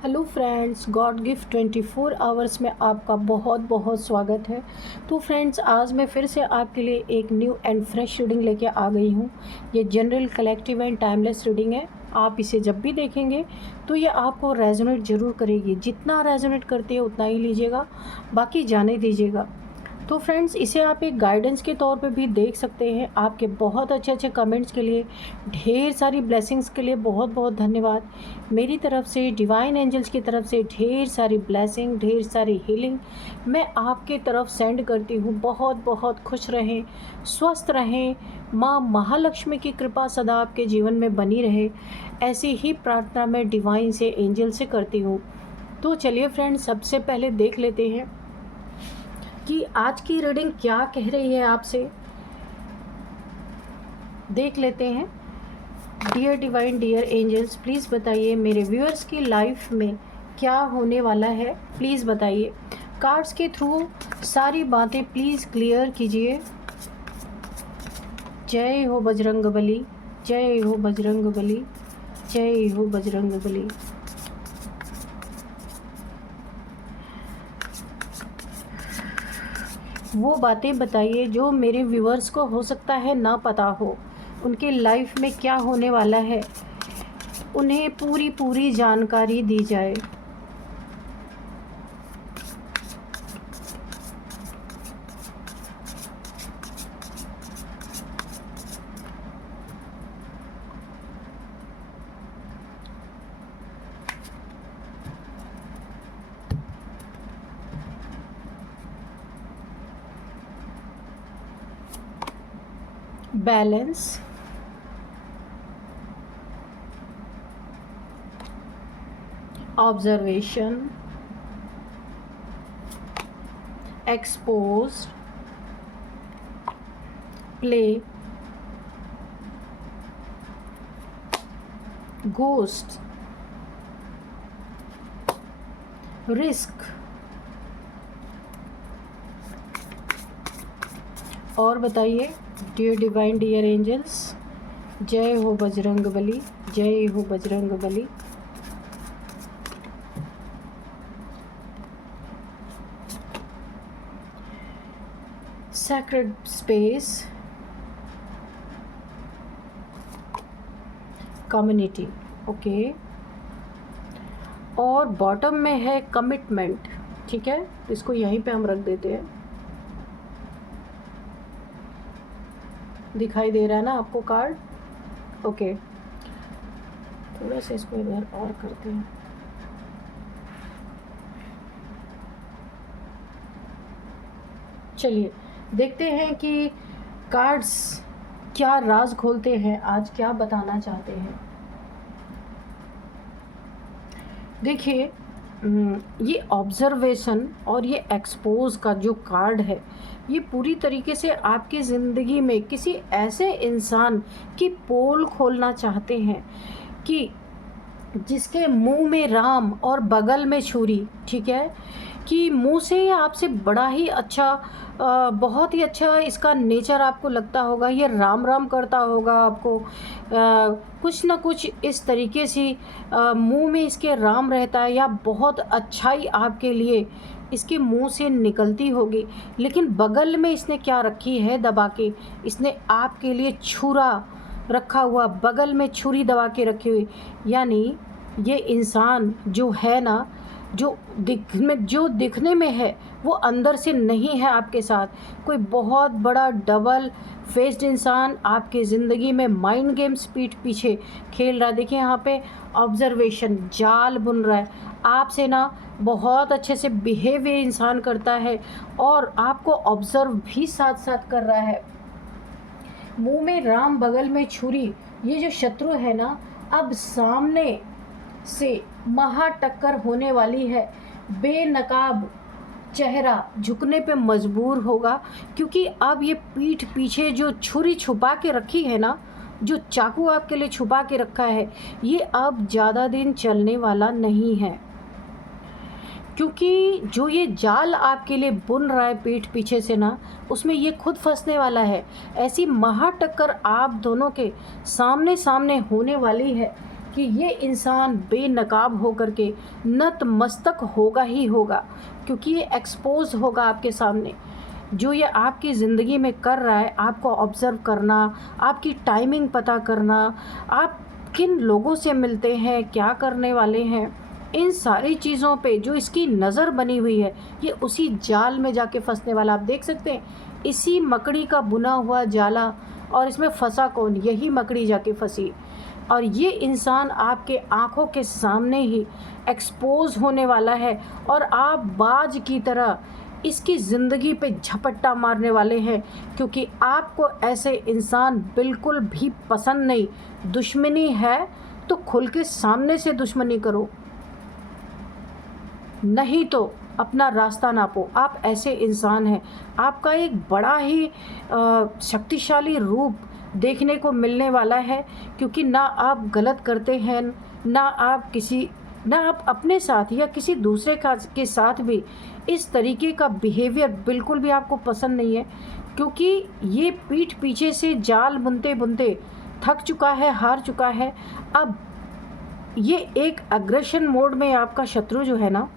Hello friends, God gift 24 hours में आपका बहुत बहुत स्वागत है। तो फ्रेंड्स, आज मैं फिर से आपके लिए एक न्यू एंड फ्रेश रीडिंग लेके आ गई हूँ। ये general, collective and timeless reading है। आप इसे जब भी देखेंगे तो ये आपको रेजोनेट ज़रूर करेगी। जितना रेजोनेट करती है उतना ही लीजिएगा, बाकी जाने दीजिएगा। तो फ्रेंड्स, इसे आप एक गाइडेंस के तौर पे भी देख सकते हैं। आपके बहुत अच्छे अच्छे कमेंट्स के लिए, ढेर सारी ब्लेसिंग्स के लिए बहुत बहुत धन्यवाद। मेरी तरफ से, डिवाइन एंजल्स की तरफ से ढेर सारी ब्लेसिंग, ढेर सारी हीलिंग मैं आपके तरफ सेंड करती हूँ। बहुत बहुत खुश रहें, स्वस्थ रहें, माँ महालक्ष्मी की कृपा सदा आपके जीवन में बनी रहे, ऐसी ही प्रार्थना मैं डिवाइन से, एंजल से करती हूँ। तो चलिए फ्रेंड्स, सबसे पहले देख लेते हैं कि आज की रीडिंग क्या कह रही है आपसे। देख लेते हैं। Dear divine, dear angels, please बताइए मेरे व्यूअर्स की लाइफ में क्या होने वाला है। प्लीज़ बताइए, कार्ड्स के थ्रू सारी बातें प्लीज़ क्लियर कीजिए। जय हो बजरंगबली, जय हो बजरंगबली, जय हो बजरंगबली। वो बातें बताइए जो मेरे व्यूअर्स को हो सकता है ना पता हो, उनके लाइफ में क्या होने वाला है, उन्हें पूरी पूरी जानकारी दी जाए। Balance, observation, expose, play, ghost, risk. और बताइए डियर डिवाइन, डियर एंजल्स, जय हो बजरंगबली, जय हो Bajrangbali. Sacred space, community, okay. और बॉटम में है कमिटमेंट, ठीक है। इसको यहीं पे हम रख देते हैं। दिखाई दे रहा है ना आपको कार्ड? ओके, थोड़ा सा इसको इधर और करते हैं। चलिए देखते हैं कि कार्ड्स क्या राज खोलते हैं, आज क्या बताना चाहते हैं। देखिए, ये ऑब्जर्वेशन और ये एक्सपोज का जो कार्ड है, ये पूरी तरीके से आपकी ज़िंदगी में किसी ऐसे इंसान की पोल खोलना चाहते हैं कि जिसके मुंह में राम और बगल में छुरी, ठीक है। कि मुंह से आपसे बड़ा ही अच्छा, बहुत ही अच्छा इसका नेचर आपको लगता होगा। ये राम राम करता होगा आपको, कुछ ना कुछ इस तरीके से मुंह में इसके राम रहता है, या बहुत अच्छाई आपके लिए इसके मुंह से निकलती होगी। लेकिन बगल में इसने क्या रखी है दबा के, इसने आपके लिए छुरा रखा हुआ, बगल में छुरी दबा के रखी हुई। यानी ये इंसान जो है ना, जो दिखने में है, वो अंदर से नहीं है आपके साथ। कोई बहुत बड़ा डबल फेस्ड इंसान आपके ज़िंदगी में माइंड गेम्स पीठ पीछे खेल रहा है। देखिए यहाँ पे ऑब्जर्वेशन, जाल बुन रहा है आपसे ना, बहुत अच्छे से बिहेव ये इंसान करता है और आपको ऑब्जर्व भी साथ साथ कर रहा है। मुंह में राम, बगल में छुरी, ये जो शत्रु है ना, अब सामने से महा टक्कर होने वाली है। बेनकाब चेहरा झुकने पे मजबूर होगा, क्योंकि अब ये पीठ पीछे जो छुरी छुपा के रखी है ना, जो चाकू आपके लिए छुपा के रखा है, ये अब ज़्यादा दिन चलने वाला नहीं है। क्योंकि जो ये जाल आपके लिए बुन रहा है पीठ पीछे से ना, उसमें ये खुद फंसने वाला है। ऐसी महा टक्कर आप दोनों के सामने सामने होने वाली है। कि ये इंसान बेनकाब होकर के नतमस्तक होगा ही होगा, क्योंकि ये एक्सपोज़ होगा आपके सामने। जो ये आपकी ज़िंदगी में कर रहा है, आपको ऑब्ज़र्व करना, आपकी टाइमिंग पता करना, आप किन लोगों से मिलते हैं, क्या करने वाले हैं, इन सारी चीज़ों पे जो इसकी नज़र बनी हुई है, ये उसी जाल में जाके फंसने वाला। आप देख सकते हैं इसी मकड़ी का बुना हुआ जाला, और इसमें फंसा कौन? यही मकड़ी जाके फंसी। और ये इंसान आपके आँखों के सामने ही एक्सपोज़ होने वाला है, और आप बाज की तरह इसकी ज़िंदगी पे झपट्टा मारने वाले हैं, क्योंकि आपको ऐसे इंसान बिल्कुल भी पसंद नहीं। दुश्मनी है तो खुल के सामने से दुश्मनी करो, नहीं तो अपना रास्ता नापो। आप ऐसे इंसान हैं। आपका एक बड़ा ही शक्तिशाली रूप देखने को मिलने वाला है, क्योंकि ना आप गलत करते हैं, ना आप अपने साथ या किसी दूसरे के साथ भी इस तरीके का बिहेवियर बिल्कुल भी आपको पसंद नहीं है, क्योंकि ये पीठ पीछे से जाल बुनते बुनते थक चुका है, हार चुका है। अब ये एक अग्रेशन मोड में आपका शत्रु जो है ना,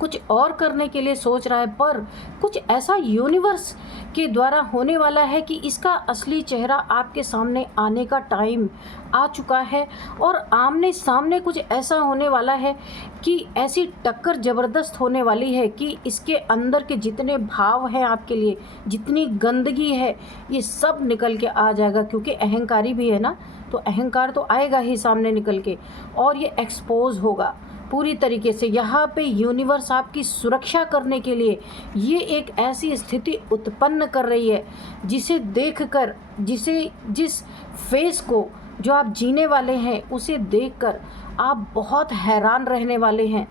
कुछ और करने के लिए सोच रहा है, पर कुछ ऐसा यूनिवर्स के द्वारा होने वाला है कि इसका असली चेहरा आपके सामने आने का टाइम आ चुका है, और आमने सामने कुछ ऐसा होने वाला है कि ऐसी टक्कर ज़बरदस्त होने वाली है कि इसके अंदर के जितने भाव हैं आपके लिए, जितनी गंदगी है, ये सब निकल के आ जाएगा। क्योंकि अहंकारी भी है ना, तो अहंकार तो आएगा ही सामने निकल के, और ये एक्सपोज होगा पूरी तरीके से। यहाँ पे यूनिवर्स आपकी सुरक्षा करने के लिए ये एक ऐसी स्थिति उत्पन्न कर रही है, जिसे देखकर, जिस फेस को जो आप जीने वाले हैं, उसे देखकर आप बहुत हैरान रहने वाले हैं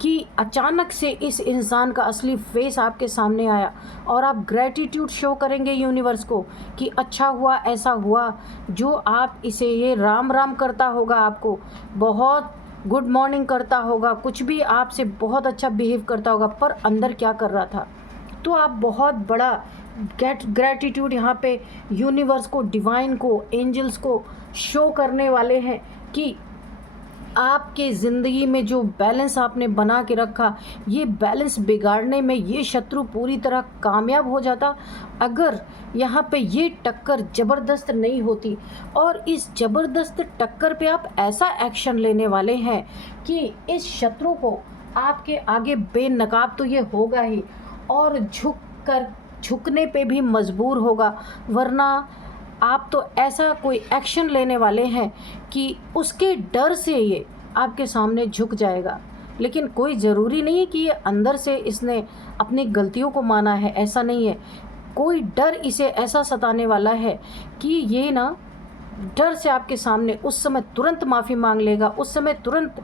कि अचानक से इस इंसान का असली फेस आपके सामने आया, और आप ग्रैटिट्यूड शो करेंगे यूनिवर्स को कि अच्छा हुआ, ऐसा हुआ। जो आप इसे ये राम राम करता होगा, आपको बहुत गुड मॉर्निंग करता होगा, कुछ भी आपसे बहुत अच्छा बिहेव करता होगा, पर अंदर क्या कर रहा था। तो आप बहुत बड़ा ग्रैटिट्यूड यहाँ पे यूनिवर्स को, डिवाइन को, एंजल्स को शो करने वाले हैं कि आपके ज़िंदगी में जो बैलेंस आपने बना के रखा, ये बैलेंस बिगाड़ने में ये शत्रु पूरी तरह कामयाब हो जाता, अगर यहाँ पे ये टक्कर ज़बरदस्त नहीं होती। और इस ज़बरदस्त टक्कर पे आप ऐसा एक्शन लेने वाले हैं कि इस शत्रु को आपके आगे बेनकाब तो ये होगा ही, और झुकने पे भी मजबूर होगा। वरना आप तो ऐसा कोई एक्शन लेने वाले हैं कि उसके डर से ये आपके सामने झुक जाएगा। लेकिन कोई ज़रूरी नहीं है कि ये अंदर से इसने अपनी गलतियों को माना है, ऐसा नहीं है। कोई डर इसे ऐसा सताने वाला है कि ये ना डर से आपके सामने उस समय तुरंत माफ़ी मांग लेगा, उस समय तुरंत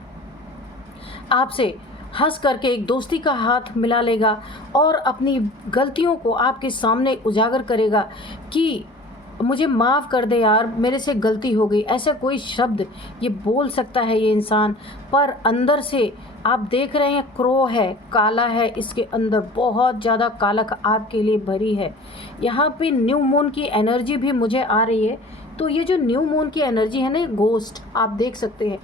आपसे हंस करके एक दोस्ती का हाथ मिला लेगा, और अपनी गलतियों को आपके सामने उजागर करेगा कि मुझे माफ़ कर दे यार, मेरे से गलती हो गई। ऐसा कोई शब्द ये बोल सकता है ये इंसान, पर अंदर से आप देख रहे हैं क्रो है, काला है, इसके अंदर बहुत ज़्यादा कालख आपके लिए भरी है। यहाँ पे न्यू मून की एनर्जी भी मुझे आ रही है। तो ये जो न्यू मून की एनर्जी है ना, गोस्ट आप देख सकते हैं।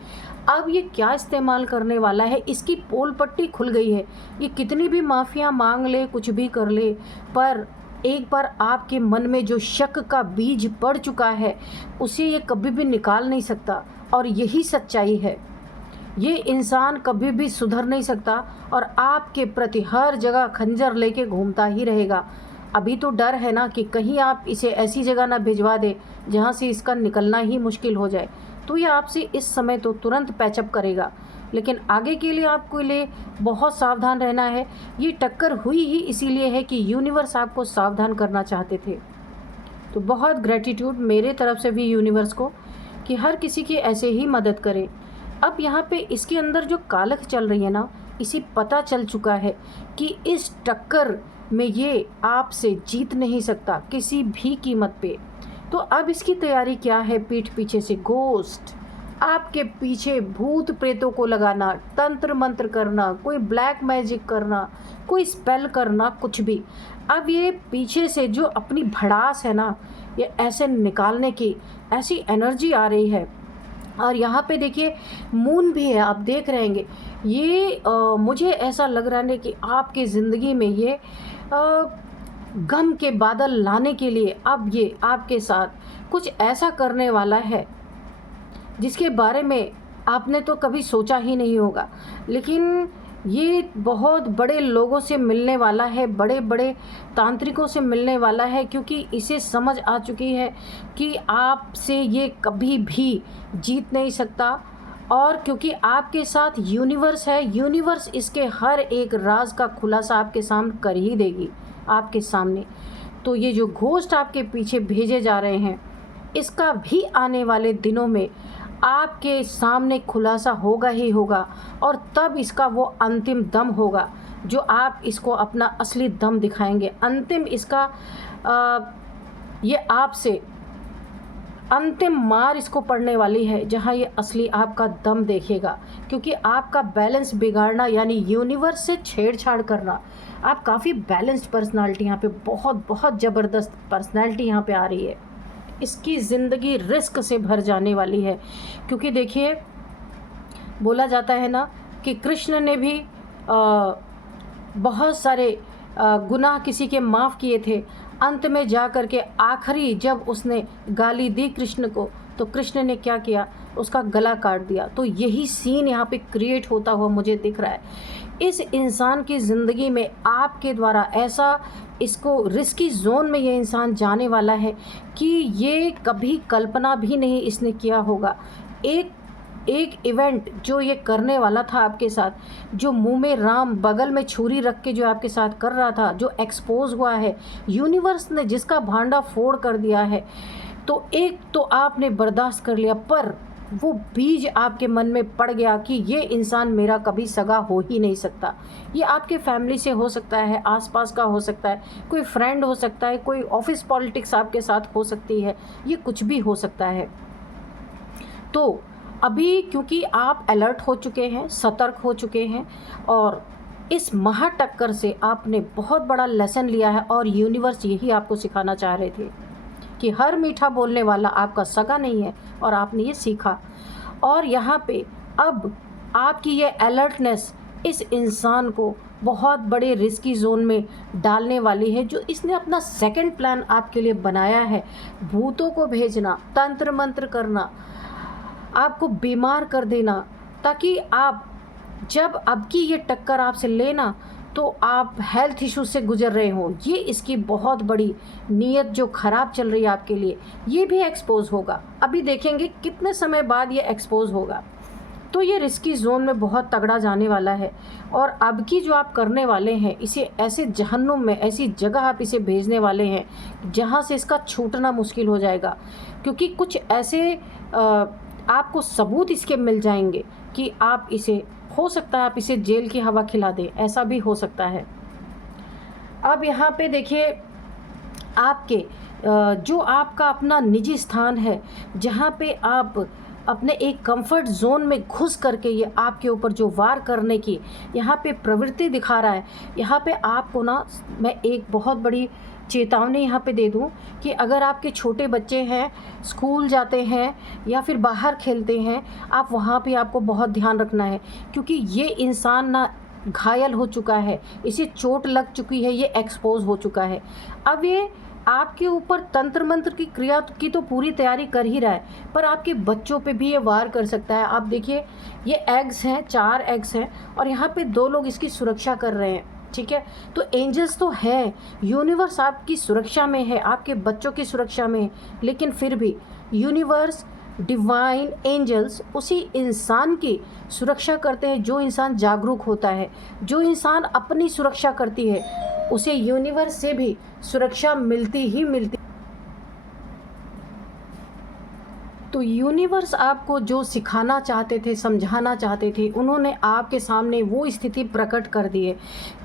अब ये क्या इस्तेमाल करने वाला है, इसकी पोल पट्टी खुल गई है। ये कितनी भी माफ़ियाँ मांग ले, कुछ भी कर ले, पर एक बार आपके मन में जो शक का बीज पड़ चुका है, उसे ये कभी भी निकाल नहीं सकता। और यही सच्चाई है, ये इंसान कभी भी सुधर नहीं सकता, और आपके प्रति हर जगह खंजर लेके घूमता ही रहेगा। अभी तो डर है ना कि कहीं आप इसे ऐसी जगह ना भिजवा दे जहाँ से इसका निकलना ही मुश्किल हो जाए। तो ये आपसे इस समय तो तुरंत पैचअप करेगा, लेकिन आगे के लिए आपको लिए बहुत सावधान रहना है। ये टक्कर हुई ही इसीलिए है कि यूनिवर्स आपको सावधान करना चाहते थे। तो बहुत ग्रेटिट्यूड मेरे तरफ से भी यूनिवर्स को कि हर किसी की ऐसे ही मदद करे। अब यहाँ पे इसके अंदर जो कालख चल रही है ना, इसे पता चल चुका है कि इस टक्कर में ये आपसे जीत नहीं सकता किसी भी कीमत पे। तो अब इसकी तैयारी क्या है? पीठ पीछे से घोस्ट आपके पीछे भूत प्रेतों को लगाना, तंत्र मंत्र करना, कोई ब्लैक मैजिक करना, कोई स्पेल करना, कुछ भी। अब ये पीछे से जो अपनी भड़ास है ना, ये ऐसे निकालने की ऐसी एनर्जी आ रही है और यहाँ पे देखिए मून भी है, आप देख रहे होंगे। ये मुझे ऐसा लग रहा है कि आपकी ज़िंदगी में ये गम के बादल लाने के लिए अब ये आपके साथ कुछ ऐसा करने वाला है जिसके बारे में आपने तो कभी सोचा ही नहीं होगा। लेकिन ये बहुत बड़े लोगों से मिलने वाला है, बड़े बड़े तांत्रिकों से मिलने वाला है, क्योंकि इसे समझ आ चुकी है कि आपसे ये कभी भी जीत नहीं सकता। और क्योंकि आपके साथ यूनिवर्स है, यूनिवर्स इसके हर एक राज का खुलासा आपके सामने कर ही देगी, आपके सामने। तो ये जो घोस्ट आपके पीछे भेजे जा रहे हैं, इसका भी आने वाले दिनों में आपके सामने खुलासा होगा ही होगा, और तब इसका वो अंतिम दम होगा जो आप इसको अपना असली दम दिखाएंगे। अंतिम इसका ये आपसे अंतिम मार इसको पड़ने वाली है, जहाँ ये असली आपका दम देखेगा। क्योंकि आपका बैलेंस बिगाड़ना यानी यूनिवर्स से छेड़छाड़ करना, आप काफ़ी बैलेंस्ड पर्सनालिटी, यहाँ पे बहुत बहुत ज़बरदस्त पर्सनालिटी यहाँ पे आ रही है। इसकी ज़िंदगी रिस्क से भर जाने वाली है, क्योंकि देखिए बोला जाता है ना कि कृष्ण ने भी बहुत सारे गुनाह किसी के माफ़ किए थे। अंत में जा कर के आखिरी जब उसने गाली दी कृष्ण को, तो कृष्ण ने क्या किया, उसका गला काट दिया। तो यही सीन यहाँ पे क्रिएट होता हुआ मुझे दिख रहा है। इस इंसान की ज़िंदगी में आपके द्वारा ऐसा, इसको रिस्की जोन में ये इंसान जाने वाला है कि ये कभी कल्पना भी नहीं इसने किया होगा। एक इवेंट जो ये करने वाला था आपके साथ, जो मुंह में राम बगल में छुरी रख के जो आपके साथ कर रहा था, जो एक्सपोज हुआ है, यूनिवर्स ने जिसका भांडा फोड़ कर दिया है, तो एक तो आपने बर्दाश्त कर लिया, पर वो बीज आपके मन में पड़ गया कि ये इंसान मेरा कभी सगा हो ही नहीं सकता। ये आपके फैमिली से हो सकता है, आसपास का हो सकता है, कोई फ्रेंड हो सकता है, कोई ऑफिस पॉलिटिक्स आपके साथ हो सकती है, ये कुछ भी हो सकता है। तो अभी क्योंकि आप अलर्ट हो चुके हैं, सतर्क हो चुके हैं, और इस महाटक्कर से आपने बहुत बड़ा लेसन लिया है, और यूनिवर्स यही आपको सिखाना चाह रहे थे कि हर मीठा बोलने वाला आपका सगा नहीं है, और आपने ये सीखा। और यहाँ पे अब आपकी ये अलर्टनेस इस इंसान को बहुत बड़े रिस्की जोन में डालने वाली है, जो इसने अपना सेकंड प्लान आपके लिए बनाया है। भूतों को भेजना, तंत्र मंत्र करना, आपको बीमार कर देना, ताकि आप जब अब की ये टक्कर आपसे लेना तो आप हेल्थ इशू से गुजर रहे हो। ये इसकी बहुत बड़ी नीयत जो ख़राब चल रही है आपके लिए, ये भी एक्सपोज होगा। अभी देखेंगे कितने समय बाद ये एक्सपोज होगा। तो ये रिस्की जोन में बहुत तगड़ा जाने वाला है, और अब की जो आप करने वाले हैं, इसे ऐसे जहन्नुम में, ऐसी जगह आप इसे भेजने वाले हैं जहाँ से इसका छूटना मुश्किल हो जाएगा। क्योंकि कुछ ऐसे आपको सबूत इसके मिल जाएंगे कि आप इसे, हो सकता है आप इसे जेल की हवा खिला दें, ऐसा भी हो सकता है। अब यहाँ पे देखिए आपके जो आपका अपना निजी स्थान है, जहाँ पे आप अपने एक कंफर्ट जोन में घुस करके ये आपके ऊपर जो वार करने की यहाँ पे प्रवृत्ति दिखा रहा है, यहाँ पे आपको ना मैं एक बहुत बड़ी चेतावनी यहाँ पे दे दूँ कि अगर आपके छोटे बच्चे हैं, स्कूल जाते हैं या फिर बाहर खेलते हैं, आप वहाँ पे आपको बहुत ध्यान रखना है। क्योंकि ये इंसान ना घायल हो चुका है, इसे चोट लग चुकी है, ये एक्सपोज हो चुका है। अब ये आपके ऊपर तंत्र मंत्र की क्रिया की तो पूरी तैयारी कर ही रहा है, पर आपके बच्चों पे भी ये वार कर सकता है। आप देखिए ये एग्स हैं, 4 एग्स हैं, और यहाँ पे 2 लोग इसकी सुरक्षा कर रहे हैं। ठीक है, तो एंजल्स तो है, यूनिवर्स आपकी सुरक्षा में है, आपके बच्चों की सुरक्षा में है, लेकिन फिर भी यूनिवर्स, डिवाइन एंजल्स उसी इंसान की सुरक्षा करते हैं जो इंसान जागरूक होता है। जो इंसान अपनी सुरक्षा करती है, उसे यूनिवर्स से भी सुरक्षा मिलती ही मिलती। तो यूनिवर्स आपको जो सिखाना चाहते थे, समझाना चाहते थे, उन्होंने आपके सामने वो स्थिति प्रकट कर दी है।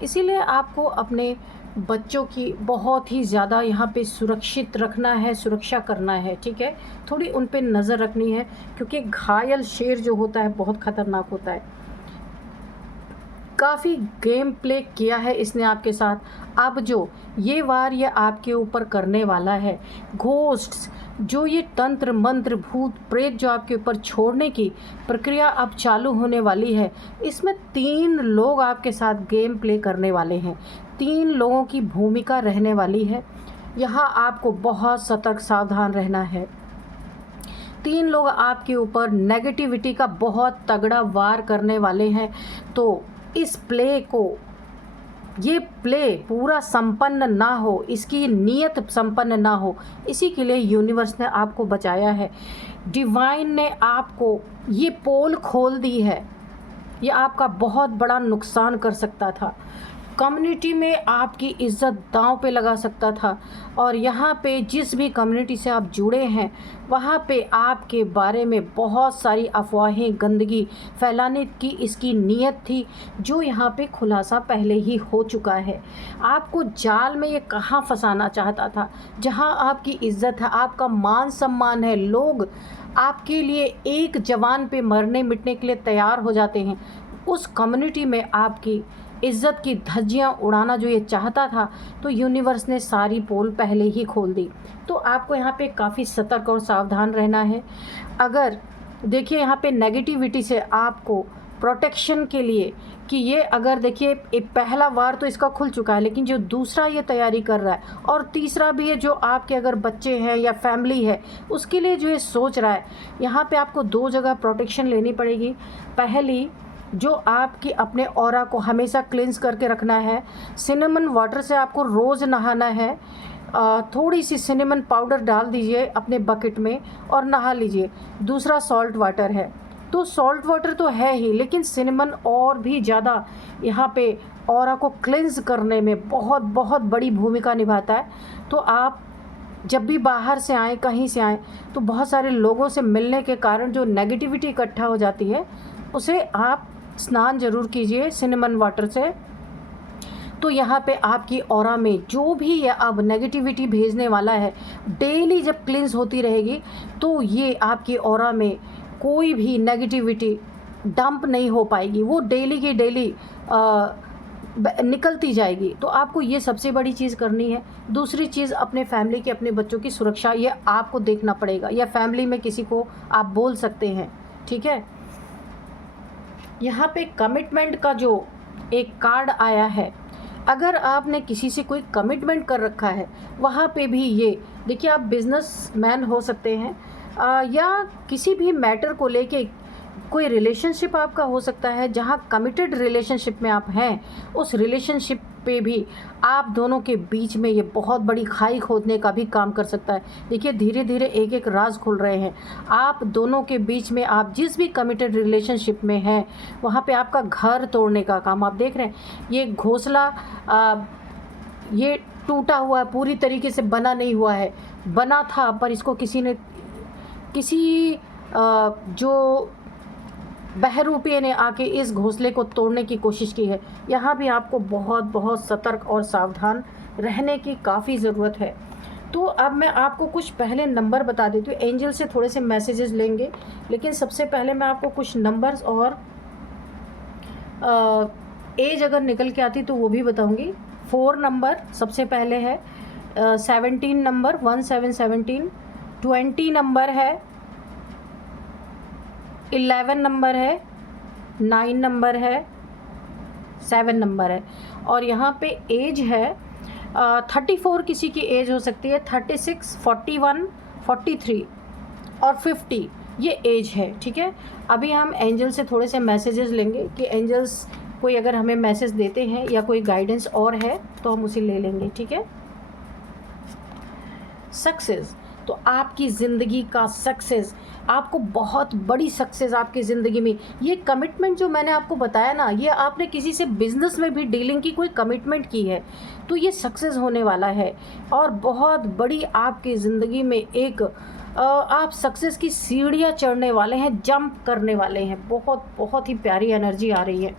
इसीलिए आपको अपने बच्चों की बहुत ही ज़्यादा यहाँ पे सुरक्षित रखना है, सुरक्षा करना है। ठीक है, थोड़ी उन पे नज़र रखनी है, क्योंकि घायल शेर जो होता है बहुत ख़तरनाक होता है। काफ़ी गेम प्ले किया है इसने आपके साथ। अब जो ये वार ये आपके ऊपर करने वाला है, घोस्ट्स जो ये तंत्र मंत्र भूत प्रेत जो आपके ऊपर छोड़ने की प्रक्रिया अब चालू होने वाली है, इसमें 3 लोग आपके साथ गेम प्ले करने वाले हैं। 3 लोगों की भूमिका रहने वाली है। यहाँ आपको बहुत सतर्क सावधान रहना है। 3 लोग आपके ऊपर नेगेटिविटी का बहुत तगड़ा वार करने वाले हैं। तो इस प्ले को, ये प्ले पूरा संपन्न ना हो, इसकी नीयत संपन्न ना हो, इसी के लिए यूनिवर्स ने आपको बचाया है। डिवाइन ने आपको ये पोल खोल दी है। ये आपका बहुत बड़ा नुकसान कर सकता था, कम्युनिटी में आपकी इज़्ज़त दांव पे लगा सकता था। और यहाँ पे जिस भी कम्युनिटी से आप जुड़े हैं, वहाँ पे आपके बारे में बहुत सारी अफवाहें, गंदगी फैलाने की इसकी नीयत थी, जो यहाँ पे खुलासा पहले ही हो चुका है। आपको जाल में ये कहाँ फंसाना चाहता था, जहाँ आपकी इज़्ज़त है, आपका मान सम्मान है, लोग आपके लिए एक जवान पे मरने मिटने के लिए तैयार हो जाते हैं, उस कम्युनिटी में आपकी इज़्ज़त की धज्जियाँ उड़ाना जो ये चाहता था, तो यूनिवर्स ने सारी पोल पहले ही खोल दी। तो आपको यहाँ पे काफ़ी सतर्क और सावधान रहना है। अगर देखिए यहाँ पे नेगेटिविटी से आपको प्रोटेक्शन के लिए कि ये अगर देखिए पहला वार तो इसका खुल चुका है, लेकिन जो दूसरा ये तैयारी कर रहा है और तीसरा भी है, जो आपके अगर बच्चे हैं या फैमिली है उसके लिए जो ये सोच रहा है, यहाँ पे आपको 2 जगह प्रोटेक्शन लेनी पड़ेगी। पहली, जो आपकी अपने ऑरा को हमेशा क्लींस करके रखना है। सिनेमन वाटर से आपको रोज़ नहाना है। थोड़ी सी सिनेमन पाउडर डाल दीजिए अपने बकेट में और नहा लीजिए। दूसरा सॉल्ट वाटर है, तो सॉल्ट वाटर तो है ही, लेकिन सिनेमन और भी ज़्यादा यहाँ पे ऑरा को क्लींस करने में बहुत बहुत बड़ी भूमिका निभाता है। तो आप जब भी बाहर से आएँ, कहीं से आएँ, तो बहुत सारे लोगों से मिलने के कारण जो नेगेटिविटी इकट्ठा हो जाती है, उसे आप स्नान ज़रूर कीजिए सिनेमन वाटर से। तो यहाँ पे आपकी ऑरा में जो भी ये अब नेगेटिविटी भेजने वाला है, डेली जब क्लींस होती रहेगी, तो ये आपकी ऑरा में कोई भी नेगेटिविटी डंप नहीं हो पाएगी, वो डेली की डेली निकलती जाएगी। तो आपको ये सबसे बड़ी चीज़ करनी है। दूसरी चीज़, अपने फैमिली की, अपने बच्चों की सुरक्षा, ये आपको देखना पड़ेगा, या फैमिली में किसी को आप बोल सकते हैं, ठीक है। यहाँ पे कमिटमेंट का जो एक कार्ड आया है, अगर आपने किसी से कोई कमिटमेंट कर रखा है, वहाँ पे भी ये देखिए, आप बिजनेसमैन हो सकते हैं या किसी भी मैटर को लेके कोई रिलेशनशिप आपका हो सकता है, जहाँ कमिटेड रिलेशनशिप में आप हैं, उस रिलेशनशिप पे भी आप दोनों के बीच में ये बहुत बड़ी खाई खोदने का भी काम कर सकता है। देखिए, धीरे धीरे एक एक राज खुल रहे हैं आप दोनों के बीच में। आप जिस भी कमिटेड रिलेशनशिप में हैं, वहाँ पे आपका घर तोड़ने का काम आप देख रहे हैं। ये घोंसला ये टूटा हुआ है, पूरी तरीके से बना नहीं हुआ है, बना था पर इसको किसी जो बहरूपीय ने आके इस घोंसले को तोड़ने की कोशिश की है। यहाँ भी आपको बहुत बहुत सतर्क और सावधान रहने की काफ़ी ज़रूरत है। तो अब मैं आपको कुछ पहले नंबर बता देती हूँ। एंजल से थोड़े से मैसेजेस लेंगे, लेकिन सबसे पहले मैं आपको कुछ नंबर्स और एज अगर निकल के आती तो वो भी बताऊँगी। 4 नंबर सबसे पहले है, 17 नंबर 1717, 20 नंबर है, 11 नंबर है, 9 नंबर है, 7 नंबर है। और यहाँ पे एज है 34 किसी की एज हो सकती है, 36, 41, 43 और 50 ये एज है, ठीक है। अभी हम एंजल से थोड़े से मैसेजेस लेंगे कि एंजल्स कोई अगर हमें मैसेज देते हैं या कोई गाइडेंस और है तो हम उसे ले लेंगे, ठीक है। सक्सेस, तो आपकी ज़िंदगी का सक्सेस, आपको बहुत बड़ी सक्सेस आपकी ज़िंदगी में, ये कमिटमेंट जो मैंने आपको बताया ना, ये आपने किसी से बिज़नेस में भी डीलिंग की, कोई कमिटमेंट की है, तो ये सक्सेस होने वाला है। और बहुत बड़ी आपकी ज़िंदगी में एक आप सक्सेस की सीढ़ियाँ चढ़ने वाले हैं, जंप करने वाले हैं। बहुत बहुत ही प्यारी एनर्जी आ रही है।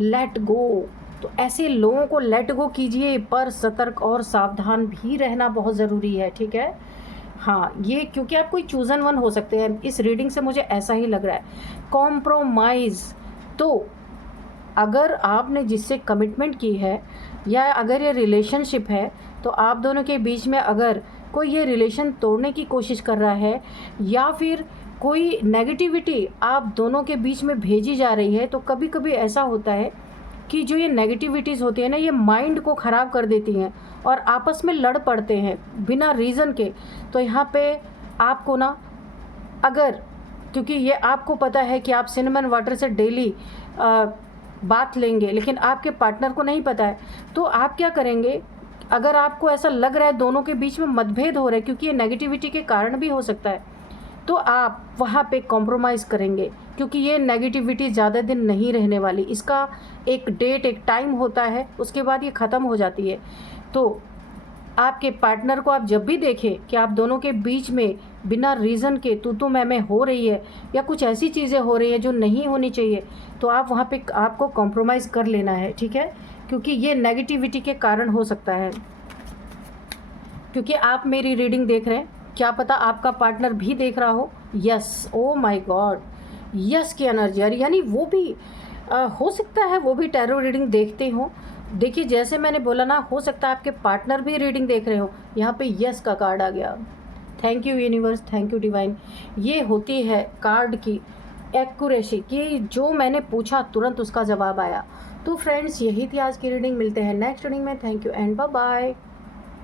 लेट गो, तो ऐसे लोगों को लेट गो कीजिए, पर सतर्क और सावधान भी रहना बहुत ज़रूरी है, ठीक है। हाँ, ये क्योंकि आप कोई चूज़न वन हो सकते हैं, इस रीडिंग से मुझे ऐसा ही लग रहा है। कॉम्प्रोमाइज़, तो अगर आपने जिससे कमिटमेंट की है या अगर ये रिलेशनशिप है, तो आप दोनों के बीच में अगर कोई ये रिलेशन तोड़ने की कोशिश कर रहा है या फिर कोई नेगेटिविटी आप दोनों के बीच में भेजी जा रही है, तो कभी कभी ऐसा होता है कि जो ये नेगेटिविटीज़ होती है ना, ये माइंड को ख़राब कर देती हैं और आपस में लड़ पड़ते हैं बिना रीज़न के। तो यहाँ पे आपको ना, अगर, क्योंकि ये आपको पता है कि आप सिनेमन वाटर से डेली बात लेंगे, लेकिन आपके पार्टनर को नहीं पता है, तो आप क्या करेंगे? अगर आपको ऐसा लग रहा है दोनों के बीच में मतभेद हो रहा है, क्योंकि ये नेगेटिविटी के कारण भी हो सकता है, तो आप वहाँ पे कॉम्प्रोमाइज़ करेंगे, क्योंकि ये नेगेटिविटी ज़्यादा दिन नहीं रहने वाली। इसका एक डेट, एक टाइम होता है, उसके बाद ये ख़त्म हो जाती है। तो आपके पार्टनर को आप जब भी देखें कि आप दोनों के बीच में बिना रीज़न के तू मैं हो रही है या कुछ ऐसी चीज़ें हो रही हैं जो नहीं होनी चाहिए, तो आप वहाँ पे आपको कॉम्प्रोमाइज़ कर लेना है, ठीक है? क्योंकि ये नेगेटिविटी के कारण हो सकता है। क्योंकि आप मेरी रीडिंग देख रहे हैं, क्या पता आपका पार्टनर भी देख रहा हो। Yes, oh my God, yes की एनर्जी, यानी वो भी हो सकता है वो भी टैरो रीडिंग देखते हो। देखिए, जैसे मैंने बोला ना, हो सकता है आपके पार्टनर भी रीडिंग देख रहे हो। यहाँ पे यस का कार्ड आ गया। Thank you universe, thank you divine. ये होती है कार्ड की एक्यूरेसी, कि जो मैंने पूछा तुरंत उसका जवाब आया। तो फ्रेंड्स, यही थी आज की रीडिंग। मिलते हैं नेक्स्ट रीडिंग में। Thank you and bye bye.